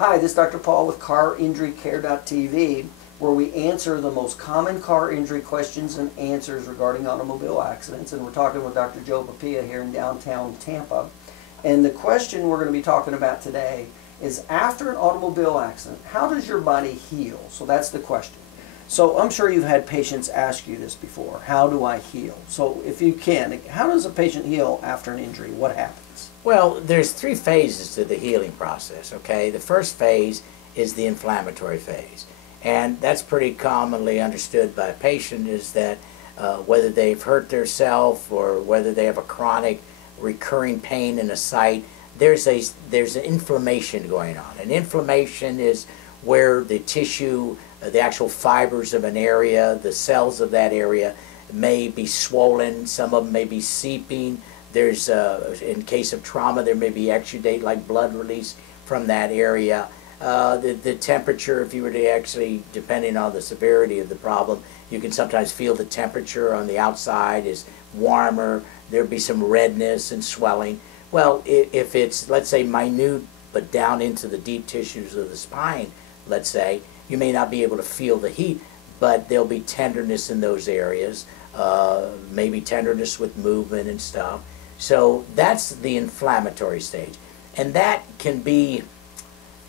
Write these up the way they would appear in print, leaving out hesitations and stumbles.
Hi, this is Dr. Paul with CarInjuryCare.tv, where we answer the most common car injury questions and answers regarding automobile accidents. And we're talking with Dr. Joe Papia here in downtown Tampa. And the question we're going to be talking about today is, after an automobile accident, how does your body heal? So that's the question. So I'm sure you've had patients ask you this before. How do I heal? So if you can, how does a patient heal after an injury? What happens? Well, there's three phases to the healing process, okay? The first phase is the inflammatory phase. And that's pretty commonly understood by a patient, is that whether they've hurt themselves or whether they have a chronic recurring pain in a site, there's an inflammation going on. And inflammation is where the tissue, the actual fibers of an area, the cells of that area may be swollen. Some of them may be seeping. There's, in case of trauma, there may be exudate, like blood release from that area. The temperature, if you were to actually, depending on the severity of the problem, you can sometimes feel the temperature on the outside is warmer. There'd be some redness and swelling. Well, if it's, let's say, minute, but down into the deep tissues of the spine, let's say, you may not be able to feel the heat, but there'll be tenderness in those areas, maybe tenderness with movement and stuff. So that's the inflammatory stage. And that can be,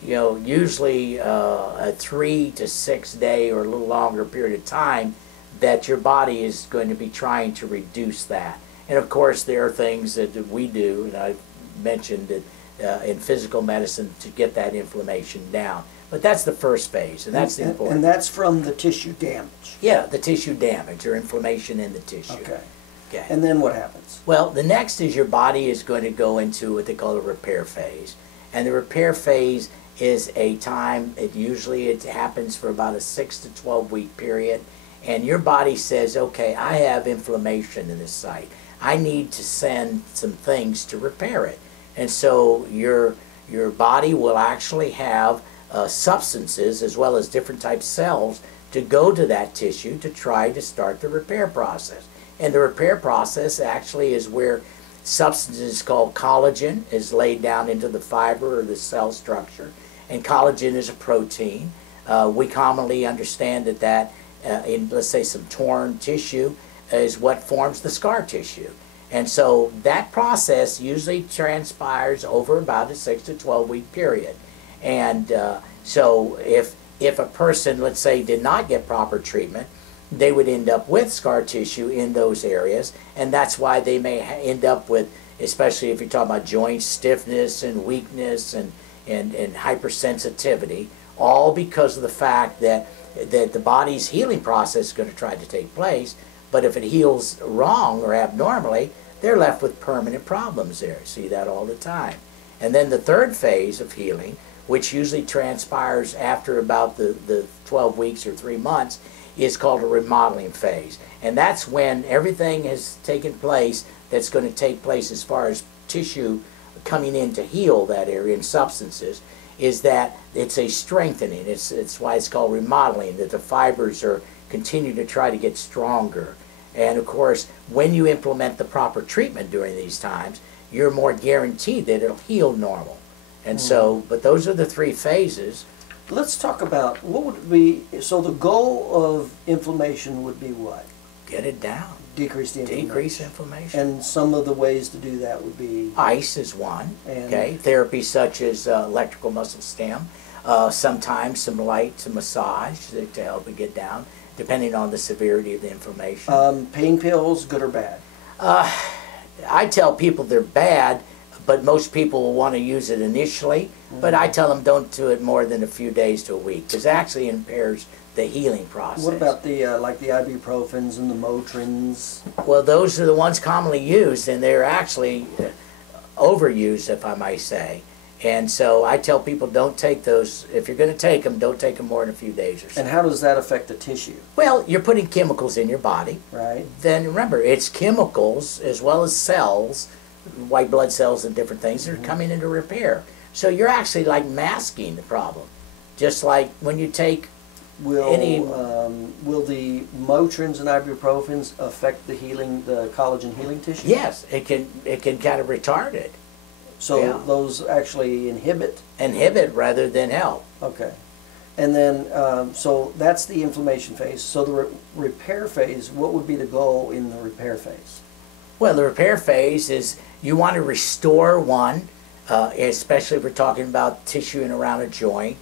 you know, usually a 3 to 6 day or a little longer period of time that your body is going to be trying to reduce that. And of course, there are things that we do, and I've mentioned that in physical medicine, to get that inflammation down. But that's the first phase, and that's the important. And that's from the tissue damage. Yeah, the tissue damage or inflammation in the tissue. Okay. Okay. And then what happens? Well, the next is your body is going to go into what they call a repair phase. And the repair phase is a time, it happens for about a 6 to 12 week period. And your body says, okay, I have inflammation in this site. I need to send some things to repair it. And so your body will actually have substances as well as different type cells to go to that tissue to try to start the repair process. And the repair process actually is where substances called collagen is laid down into the fiber or the cell structure. And collagen is a protein. We commonly understand that in, let's say, some torn tissue is what forms the scar tissue. And so that process usually transpires over about a 6 to 12 week period. And so if a person, let's say, did not get proper treatment, they would end up with scar tissue in those areas. And that's why they may end up with, especially if you're talking about joint stiffness and weakness and hypersensitivity, all because of the fact that the body's healing process is going to try to take place. But if it heals wrong or abnormally, they're left with permanent problems there. See that all the time. And then the third phase of healing, which usually transpires after about the 12 weeks or 3 months, is called a remodeling phase. And that's when everything has taken place that's going to take place as far as tissue coming in to heal that area and substances, is that it's a strengthening. It's why it's called remodeling, that the fibers are continue to try to get stronger. And of course, when you implement the proper treatment during these times, you're more guaranteed that it'll heal normal. And so, but those are the three phases. Let's talk about what would be, so the goal of inflammation would be what? Get it down. Decrease the inflammation. Decrease inflammation. And some of the ways to do that would be? Ice is one, and okay? Therapy such as electrical muscle stim. Sometimes some light massage to help it get down, depending on the severity of the inflammation. Pain pills, good or bad? I tell people they're bad, but most people will want to use it initially. But I tell them don't do it more than a few days to a week, because it actually impairs the healing process. What about the like the ibuprofens and the Motrins? Well, those are the ones commonly used, and they're actually overused, if I might say. And so I tell people don't take those. If you're going to take them, don't take them more than a few days or so. And how does that affect the tissue? Well, you're putting chemicals in your body. Right. Then remember, it's chemicals as well as cells, white blood cells and different things that are coming into repair. So you're actually like masking the problem. Just like when you take will the Motrins and ibuprofens affect the healing, the collagen healing tissue? Yes, it can kind of retard it. So Yeah. those actually inhibit. Inhibit rather than help. Okay. And then, so that's the inflammation phase. So the repair phase, what would be the goal in the repair phase? Well, the repair phase is you want to restore one, especially if we're talking about tissue and around a joint.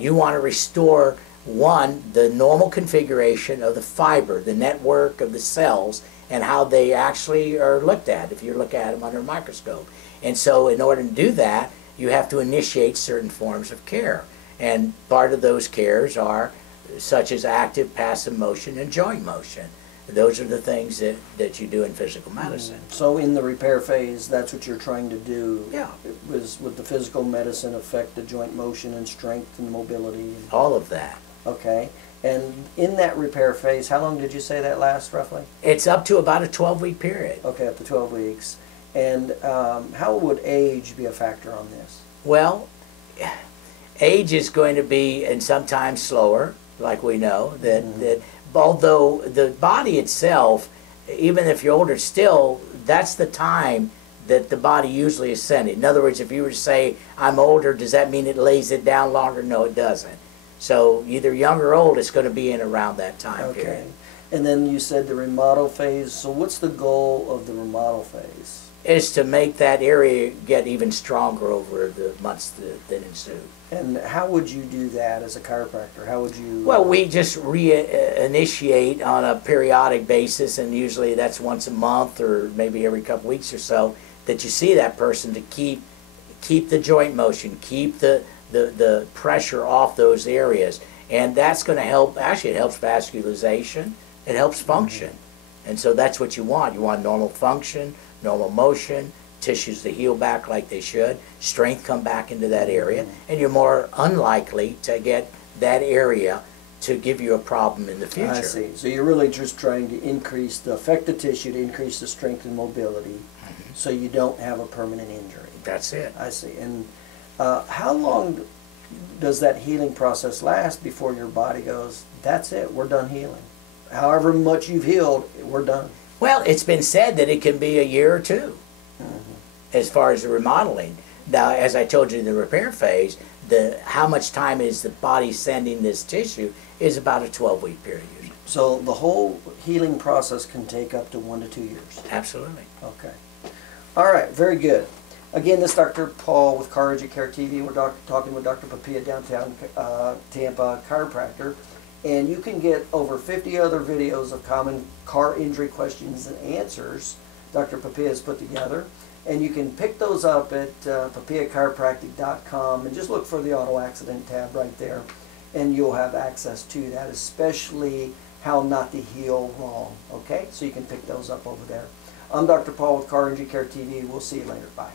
You want to restore one, the normal configuration of the fiber, the network of the cells, and how they actually are looked at if you look at them under a microscope. And so in order to do that, you have to initiate certain forms of care. And part of those cares are such as active, passive motion, and joint motion. Those are the things that you do in physical medicine. So in the repair phase, that's what you're trying to do. Yeah. Was with the physical medicine affect the joint motion and strength and mobility? All of that. Okay. And in that repair phase, how long did you say that lasts roughly? It's up to about a 12-week period. Okay, up to 12 weeks. And how would age be a factor on this? Well, age is going to be, and sometimes slower, like we know, that although the body itself, even if you're older, still, that's the time that the body usually is sending. In other words, if you were to say, I'm older, does that mean it lays it down longer? No, it doesn't. So either young or old, it's going to be in around that time period. And then you said the remodel phase. So what's the goal of the remodel phase? Is to make that area get even stronger over the months that ensue. And how would you do that as a chiropractor? How would you? Well, we just reinitiate on a periodic basis, and usually that's once a month or maybe every couple weeks or so, that you see that person to keep the joint motion, keep the pressure off those areas. And that's going to help, actually it helps vascularization, it helps function. And so that's what you want. You want normal function, normal motion, tissues to heal back like they should, strength come back into that area, and you're more unlikely to get that area to give you a problem in the future. I see. So you're really just trying to increase the affected tissue, to increase the strength and mobility, so you don't have a permanent injury. That's it. I see. And how long does that healing process last before your body goes, that's it, we're done healing? However much you've healed, we're done. Well, it's been said that it can be a year or two as far as the remodeling. Now, as I told you in the repair phase, how much time is the body sending this tissue is about a 12-week period usually. So the whole healing process can take up to 1 to 2 years. Absolutely. Okay. All right, very good. Again, this is Dr. Paul with Car Injury Care TV. We're talking with Dr. Papia, Downtown Tampa Chiropractor. And you can get over 50 other videos of common car injury questions and answers Dr. Papia has put together. And you can pick those up at papiachiropractic.com and just look for the auto accident tab right there. And you'll have access to that, especially how not to heal wrong. Okay? So you can pick those up over there. I'm Dr. Paul with Car Injury Care TV. We'll see you later. Bye.